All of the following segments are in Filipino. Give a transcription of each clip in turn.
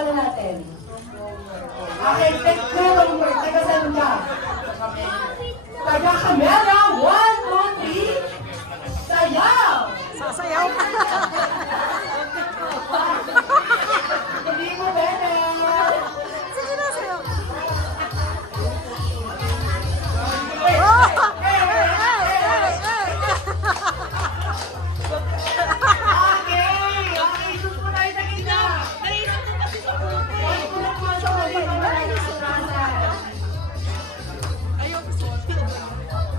pangalan natin? Okay, take two number. Taga saan ka? Taga Camera. 1, 2, 3. Sayaw! Sasayaw ka. Hindi mo pwede. Sige na, sayaw.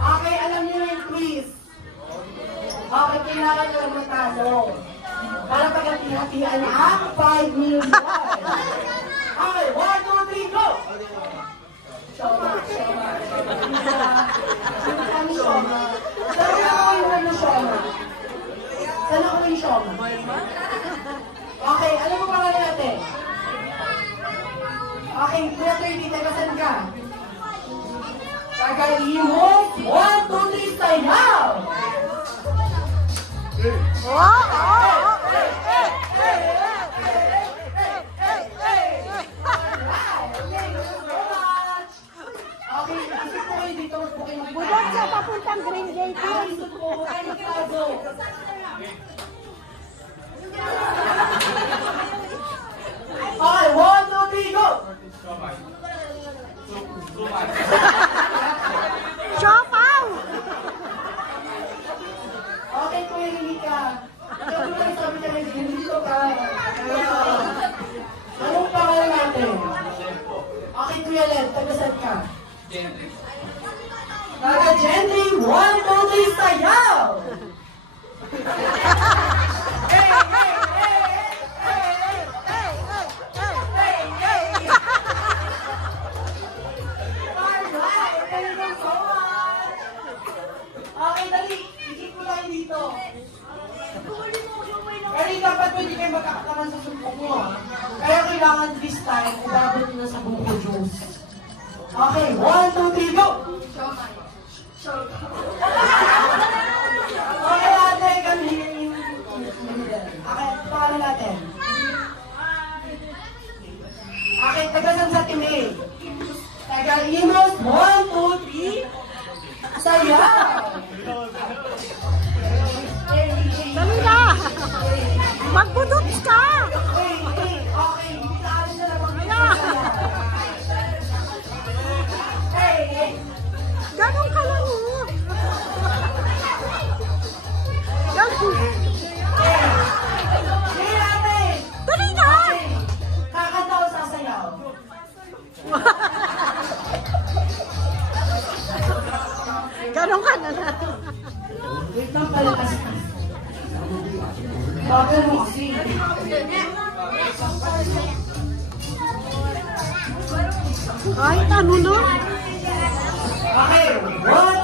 Okay, alam niyo yung quiz. Okay, kailangan nyo lang matalo. Para pagkatihan ang 5 million. Okay, 1, 2, 3, go! Shoma, Shoma. Saan Shoma? Saan ako yung ano Shoma? Saan ako yung Shoma? Okay, alam mo pangalan natin? Okay, Kuya Turdy, taga-san ka? Taga-Imos, 1, 2, 3, sayaw! Okay, isip po kayo dito, huwag po kayo magkakaroon. Budot siya papuntang Green Gate. Isip po, huwag kayo magkakaroon. Okay, 1, 2, 3, go! Siopaw! Okay, Kuya Linika. Sabi ka rin, dito ka. Anong pangalan natin? Okay, Kuya Len, taga-saan ka? Taga-Gentry, 1, 2, 3, sayaw! Hey, hey, hey, hey, hey, hey, hey! Alright, thank you so much! Okay, dali, ikip mo tayo dito. Pero dapat pwede kayo magkakatakan sa sumpok mo. Kaya kailangan this time, ibabot nyo na sa buko juice. Okay, 1, 2, 3, go! Okay, ate, kami yung... Okay, pangalan natin. Okay, taga-san sa Timay. Taga-Imos, 1, 2, 3, sayaw! Dali na! Magbudot ka! Okay, okay, saan na lang Ganun ka lang oh! Ganun! Hey, ate! Dali na! Kakanta o sasayaw? Ganun ka na lang! Wait lang pala kasi. Bakit mo kasi? Ay, ano na? Okay, 1,